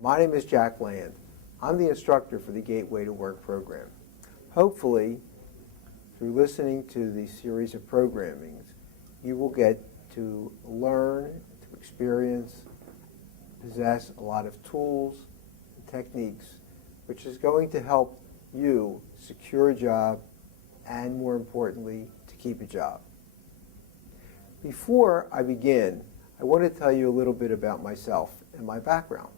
My name is Jack Land. I'm the instructor for the Gateway to Work program. Hopefully, through listening to the series of programmings, you will get to learn, to experience, possess a lot of tools and techniques, which is going to help you secure a job and, more importantly, to keep a job. Before I begin, I want to tell you a little bit about myself and my background.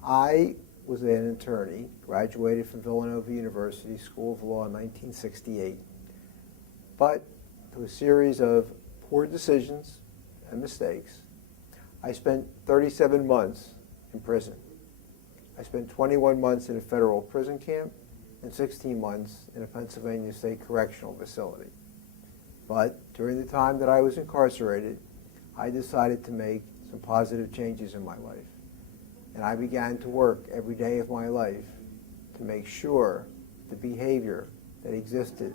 I was an attorney, graduated from Villanova University School of Law in 1968, but through a series of poor decisions and mistakes, I spent 37 months in prison. I spent 21 months in a federal prison camp and 16 months in a Pennsylvania State Correctional Facility. But during the time that I was incarcerated, I decided to make some positive changes in my life. And I began to work every day of my life to make sure the behavior that existed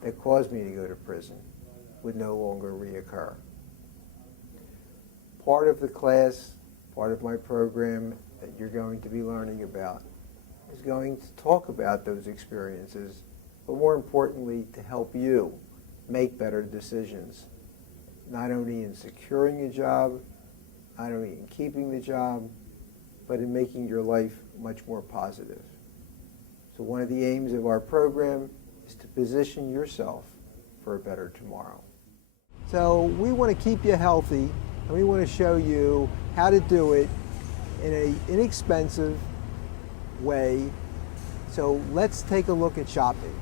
that caused me to go to prison would no longer reoccur. Part of the class, part of my program that you're going to be learning about is going to talk about those experiences, but more importantly, to help you make better decisions, not only in securing a job, not only in keeping the job, but in making your life much more positive. So one of the aims of our program is to position yourself for a better tomorrow. So we want to keep you healthy, and we want to show you how to do it in an inexpensive way. So let's take a look at shopping.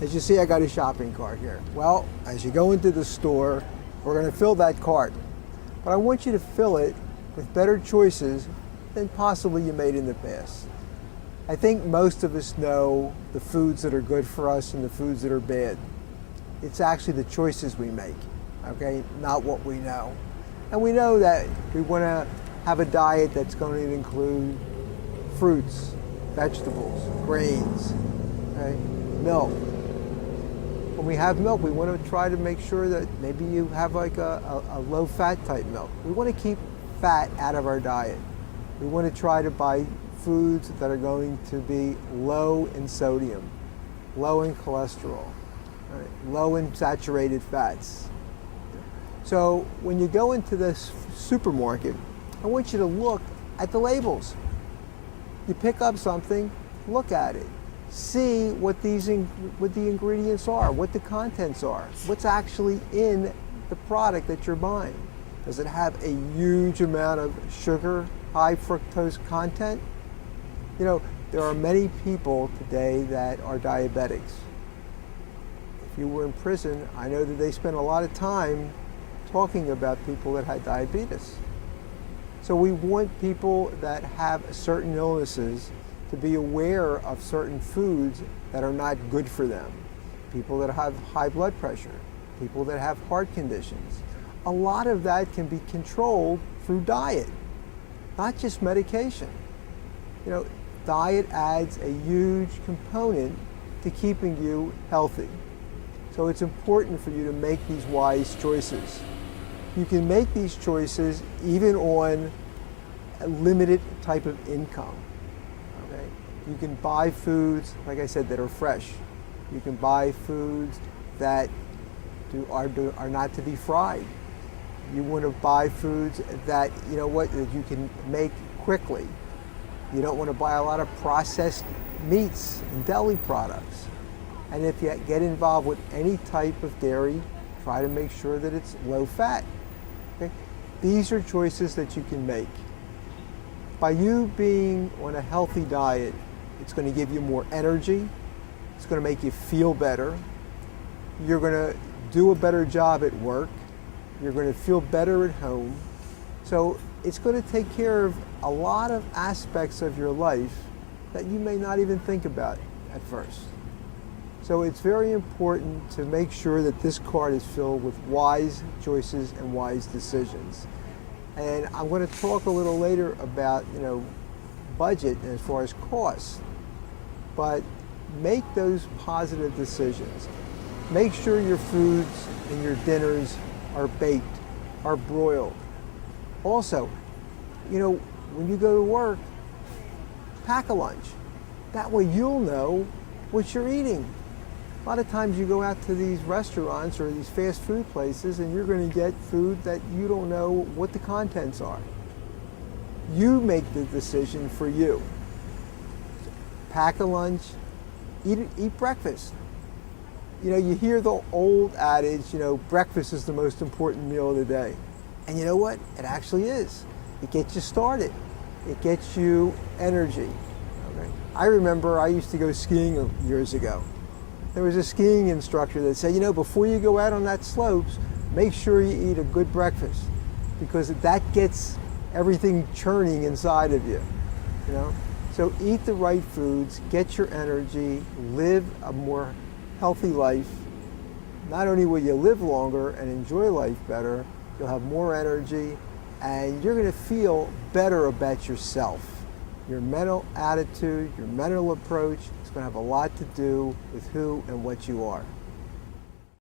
As you see, I got a shopping cart here. Well, as you go into the store, we're going to fill that cart. But I want you to fill it with better choices than possibly you made in the past. I think most of us know the foods that are good for us and the foods that are bad. It's actually the choices we make, okay, not what we know. And we know that we want to have a diet that's going to include fruits, vegetables, grains, okay, milk. When we have milk, we want to try to make sure that maybe you have like a low-fat type milk. We want to keep fat out of our diet. We want to try to buy foods that are going to be low in sodium, low in cholesterol, right, low in saturated fats. So when you go into this supermarket, I want you to look at the labels. You pick up something, look at it. See what the ingredients are, what the contents are, what's actually in the product that you're buying. Does it have a huge amount of sugar, high fructose content? You know, there are many people today that are diabetics. If you were in prison, I know that they spent a lot of time talking about people that had diabetes. So we want people that have certain illnesses to be aware of certain foods that are not good for them. People that have high blood pressure, people that have heart conditions. A lot of that can be controlled through diet, not just medication. You know, diet adds a huge component to keeping you healthy. So it's important for you to make these wise choices. You can make these choices even on a limited type of income. You can buy foods, like I said, that are fresh. You can buy foods that are not to be fried. You want to buy foods that, you know what, that you can make quickly. You don't want to buy a lot of processed meats and deli products. And if you get involved with any type of dairy, try to make sure that it's low fat. Okay? These are choices that you can make. By you being on a healthy diet, it's going to give you more energy. It's going to make you feel better. You're going to do a better job at work. You're going to feel better at home. So it's going to take care of a lot of aspects of your life that you may not even think about at first. So it's very important to make sure that this card is filled with wise choices and wise decisions. And I'm going to talk a little later about, you know, budget as far as costs. But make those positive decisions. Make sure your foods and your dinners are baked, are broiled. Also, you know, when you go to work, pack a lunch. That way you'll know what you're eating. A lot of times you go out to these restaurants or these fast food places and you're going to get food that you don't know what the contents are. You make the decision for you. Pack a lunch, eat breakfast. You know, you hear the old adage, you know, breakfast is the most important meal of the day. And you know what? It actually is. It gets you started. It gets you energy. Okay? I remember I used to go skiing years ago. There was a skiing instructor that said, you know, before you go out on that slopes, make sure you eat a good breakfast because that gets everything churning inside of you, you know? So eat the right foods, get your energy, live a more healthy life. Not only will you live longer and enjoy life better, you'll have more energy and you're going to feel better about yourself. Your mental attitude, your mental approach is going to have a lot to do with who and what you are.